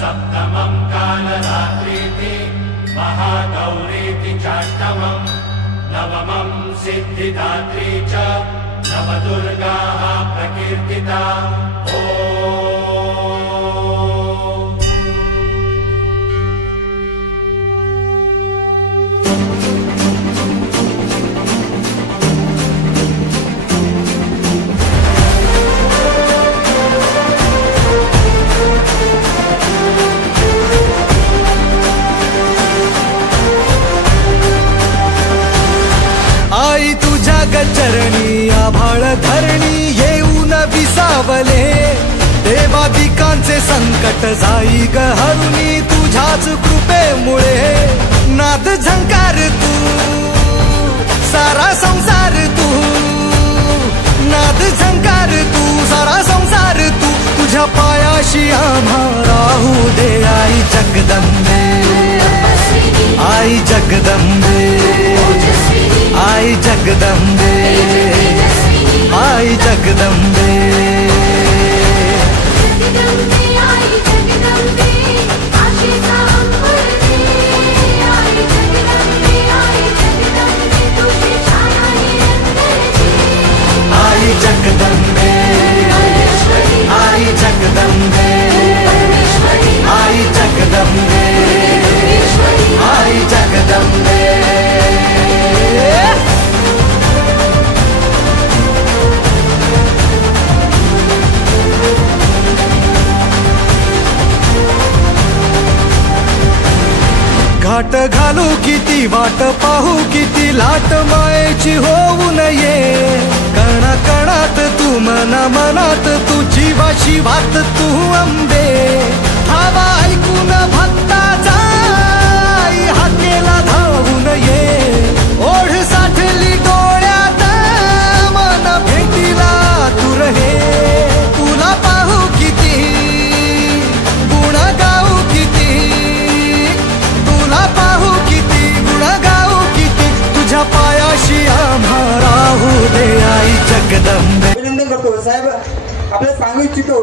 सप्तमं कालरात्रीति महागौरीति चाष्टमं नवमं सिद्धिदात्री च नवदुर्गाः प्रकीर्तिता। आई तुझ्या गचरणी आभाळ धरणी येऊन विसावले, देवादिकांचे संकट जाई ग हरुणी तुझ्याच कृपेमुळे। नाद झंकार तू सारा संसार तू, नाद झंकार तू सारा संसार तू, तुझ्या पायाशी आम्हा राहू दे आई जगदंबे, आई जगदंबे, आई जगदंबे, आई जगदंबे। आई जगदंबे, आई जगदंबे, आई जगदंबे, आई जगदंबे। घाट घालू किती वाट पाहू किती लाट मायेची होऊ नये, कणा कणात तू मना मनात तू जीवा शिवात तू अंबे। धावा ऐकून भक्ताचा आई हाकेला धावून ये, ओढ साठली डोळ्यात मन भेटीला तू रहे। तुला पाहू किती गुण गाऊ किती, तुला पाहू किती गुण गाऊ किती, तुझ्या पायाशी आम्हा राहू दे आई जगदंबे। अभिनंदन करतो साहेब, आपल्याला सांगू इच्छितो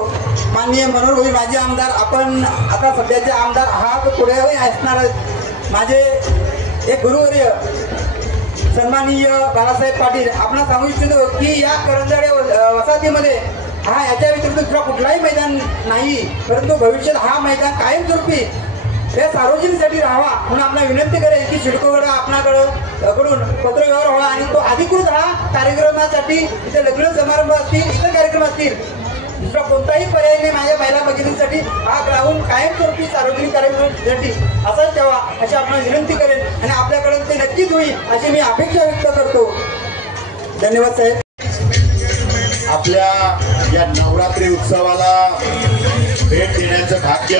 माननीय मनोहर भाई माजी आमदार, आपण आता सध्याचे आमदार आहात, पुढे असणार माझे एक गुरुवर्य सन्माननीय बाळासाहेब पाटील। आपण सांगू इच्छितो की या करंजाडे वसाहतीमध्ये हा याच्या व्यतिरिक्त दुसरा कुठलाही मैदान नाही, परंतु भविष्यात हा मैदान कायमस्वरूपी या सार्वजनिकसाठी राहावा म्हणून आपल्याला विनंती करेल की सिडकोकडे आपणाकडून पत्रव्यवहार व्हावा आणि तो अधिकृत हा कार्यक्रमासाठी इथे लग्न समारंभ असतील इतर कार्यक्रम असतील, दुसरा कोणताही पर्याय नाही माझ्या महिला भगिनींसाठी हा ग्राउंड कायमस्वरूपी सार्वजनिक कार्यक्रमासाठी असाच ठेवा अशी आपल्याला विनंती करेन आणि आपल्याकडे ते नक्कीच होईल अशी मी अपेक्षा व्यक्त करतो। धन्यवाद साहेब। आपल्या या नवरात्री उत्सवाला भेट देण्याचं भाग्य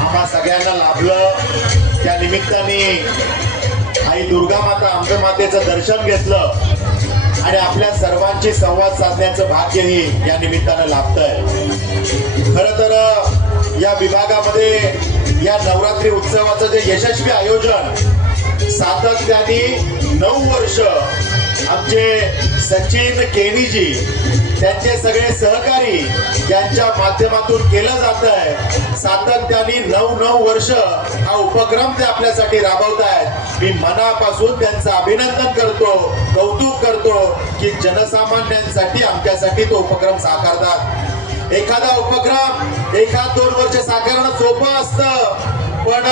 आम्हा सगळ्यांना लाभलं। त्या निमित्ताने आई दुर्गा माता अंबेमातेचं दर्शन घेतलं आणि आपल्या सर्वांची संवाद साधण्याचं भाग्यही या निमित्तानं लाभतंय। खरं तर या विभागामध्ये या नवरात्री उत्सवाचं जे यशस्वी आयोजन सातत्याने 9 वर्ष आमचे सचिन केनीजी त्यांचे सगळे सहकारी यांच्या माध्यमातून केलं जात आहे। सातत्याने 9 वर्ष हा उपक्रम ते आपल्यासाठी राबवत आहेत। मी मनापासून त्यांचं अभिनंदन करतो, कौतुक करतो की जनसामान्यांसाठी आमच्यासाठी तो उपक्रम साकारतात। एखादा उपक्रम 1-2 वर्ष साकारणं सोपं असतं, पण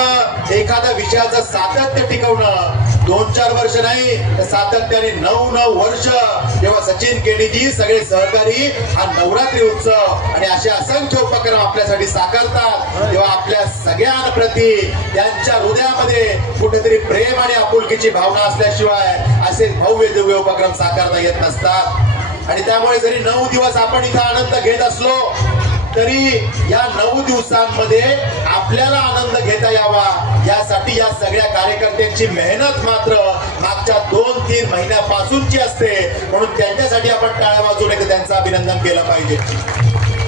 एखाद्या विषयाचं सातत्य टिकवणं 2-4 वर्ष नाही तर सातत्याने 9 वर्ष जेव्हा सचिन केनीजी सगळे सहकारी हा नवरात्री उत्सव आणि असे असंख्य उपक्रम आपल्यासाठी साकारतात, तेव्हा आपल्या सगळ्यांप्रती त्यांच्या हृदयामध्ये कुठेतरी प्रेम आणि आपुलकीची भावना असल्याशिवाय असे भव्य दिव्य उपक्रम साकारता येत नसतात। आणि त्यामुळे जरी 9 दिवस आपण इथं आनंद घेत असलो तरी या 9 दिवसांमध्ये आपल्याला आनंद घेता यावा यासाठी या सगळ्या कार्यकर्त्यांची मेहनत मात्र मागच्या 2-3 महिन्यापासूनची असते, म्हणून त्यांच्यासाठी आपण टाळ्या वाजवून एकदा त्यांचं अभिनंदन केलं पाहिजे।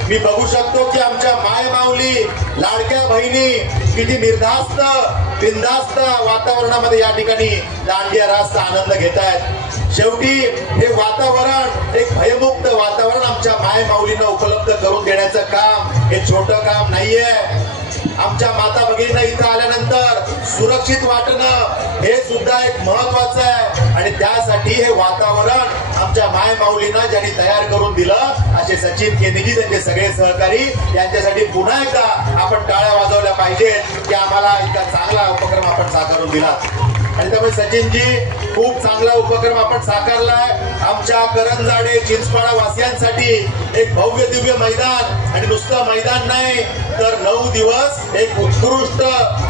मी बघू शकतो की आमच्या माय माऊली लाडक्या बहिणी किती निर्धास्त बिनधास्त वातावरणामध्ये या ठिकाणी दांडिया रासचा आनंद घेत आहेत। शेवटी हे वातावरण एक भयमुक्त वातावरण आमच्या माय माऊलींना उपलब्ध करून देण्याचं काम हे छोटं काम नाहीये. आमच्या माता भगिनींना इथं आल्यानंतर सुरक्षित वाटणं हे सुद्धा एक महत्वाचं आहे आणि त्यासाठी हे वातावरण आमच्या माय माऊलींना ज्यांनी तयार करून दिलं असे सचिन केनेजी त्यांचे सगळे सहकारी यांच्यासाठी पुन्हा एकदा आपण टाळ्या वाजवल्या पाहिजेत की आम्हाला इतका चांगला उपक्रम आपण साकारून दिला. आणि त्यामुळे सचिनजी खूप चांगला उपक्रम आपण साकारलाय. आमच्या करंजाडे चिंचपाडा वासियांसाठी एक भव्य दिव्य मैदान आणि नुसतं मैदान नाही तर 9 दिवस एक उत्कृष्ट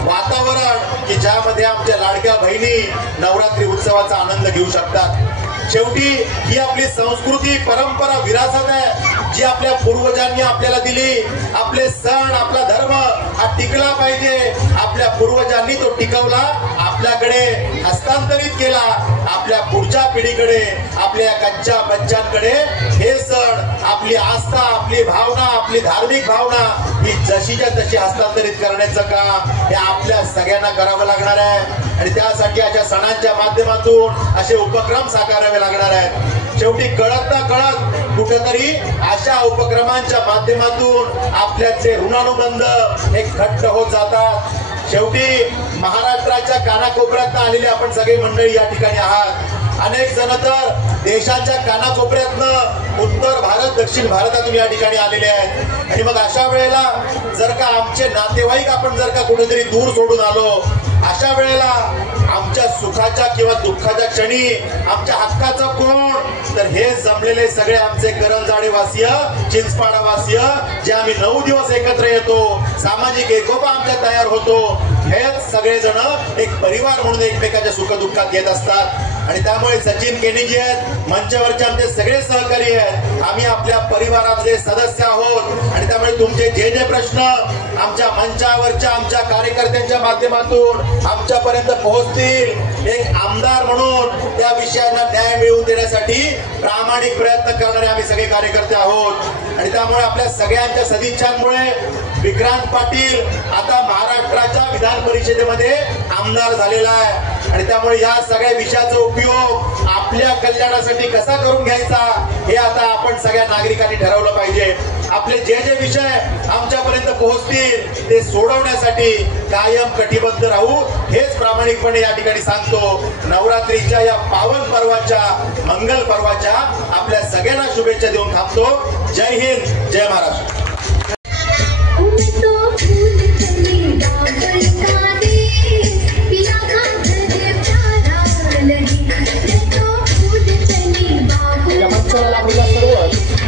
वातावरण की ज्यामध्ये आमच्या लाडक्या बहिणी नवरात्री उत्सवाचा आनंद घेऊ शकतात. शेवटी ही आपली संस्कृती परंपरा विरासत आहे जी आपल्या पूर्वजांनी आपल्याला दिली. आपले सण आपला धर्म हा टिकला पाहिजे. आपल्या पूर्वजांनी तो टिकवला, आपल्याकडे हस्तांतरित केला. आपल्या पुढच्या पिढीकडे आपल्या कच्च्या बच्चांकडे हे सण आपली आस्था आपली भावना आपली धार्मिक भावना ही जशीच्या तशी हस्तांतरित करण्याचं काम हे आपल्या सगळ्यांना करावं लागणार आहे. आणि त्यासाठी अशा सणांच्या माध्यमातून असे उपक्रम साकारावे लागणार आहेत. शेवटी कळत ना कळत कुठेतरी अशा उपक्रमांच्या माध्यमातून आपल्याचे ऋणानुबंध एक घट्ट होत जातात. शेवटी महाराष्ट्राच्या कानाकोपऱ्यात आलेले आपण सगळे मंडळी या ठिकाणी आहात. अनेक जण तर देशाच्या कानाकोपऱ्यातनं उत्तर भारत दक्षिण भारतातून या ठिकाणी आलेले आहेत. आणि मग अशा वेळेला जर का आमचे नातेवाईक आपण जर का कुठेतरी दूर सोडून आलो अशा वेळेला आमच्या सुखाच्या किंवा दुःखाच्या क्षणी आमच्या हक्काचं कोण तर हे जमलेले सगळे आमचे करंजाडे वासीय चिंचपाडा वासीय जे आम्ही 9 दिवस एकत्र येतो सामाजिक एकोपा आमच्या तयार होतो हेच सगळेजण एक परिवार म्हणून एकमेकाच्या सुखदुःखात येत असतात. आणि त्यामुळे सचिन केनेजी आहेत मंचावरचे आमचे सगळे सहकारी आहेत. आम्ही आपल्या परिवाराचे सदस्य आहोत आणि त्यामुळे तुमचे जे जे प्रश्न आमच्या मंचावरच्या आमच्या कार्यकर्त्यांच्या माध्यमातून आमच्यापर्यंत पोहोचतील एक आमदार म्हणून त्या विषयांना न्याय मिळवून देण्यासाठी प्रामाणिक प्रयत्न करणारे आम्ही सगळे कार्यकर्ते आहोत. आणि त्यामुळे आपल्या सगळ्यांच्या सदिच्छांमुळे विक्रांत पाटील आता महाराष्ट्राच्या विधान परिषदेमध्ये आमदार झालेला आहे. आणि त्यामुळे या सगळ्या विषयाचा उपयोग आपल्या कल्याणासाठी कसा करून घ्यायचा हे आता आपण सगळ्या नागरिकांनी ठरवलं पाहिजे. आपले जे जे विषय आमच्यापर्यंत पोहोचतील ते सोडवण्यासाठी कायम कटिबद्ध राहू हेच प्रामाणिकपणे या ठिकाणी सांगतो. नवरात्रीच्या या पावन पर्वाच्या मंगल पर्वाच्या आपल्या सगळ्यांना शुभेच्छा देऊन थांबतो. जय हिंद जय महाराष्ट्र.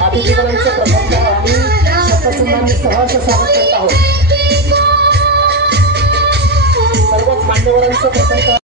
अतिथीगणांचे प्रबंध आणि शपथचिन्हांनी सहर्ष स्वागत करत आहोत. सर्वच मान्यवरांचं प्रसंग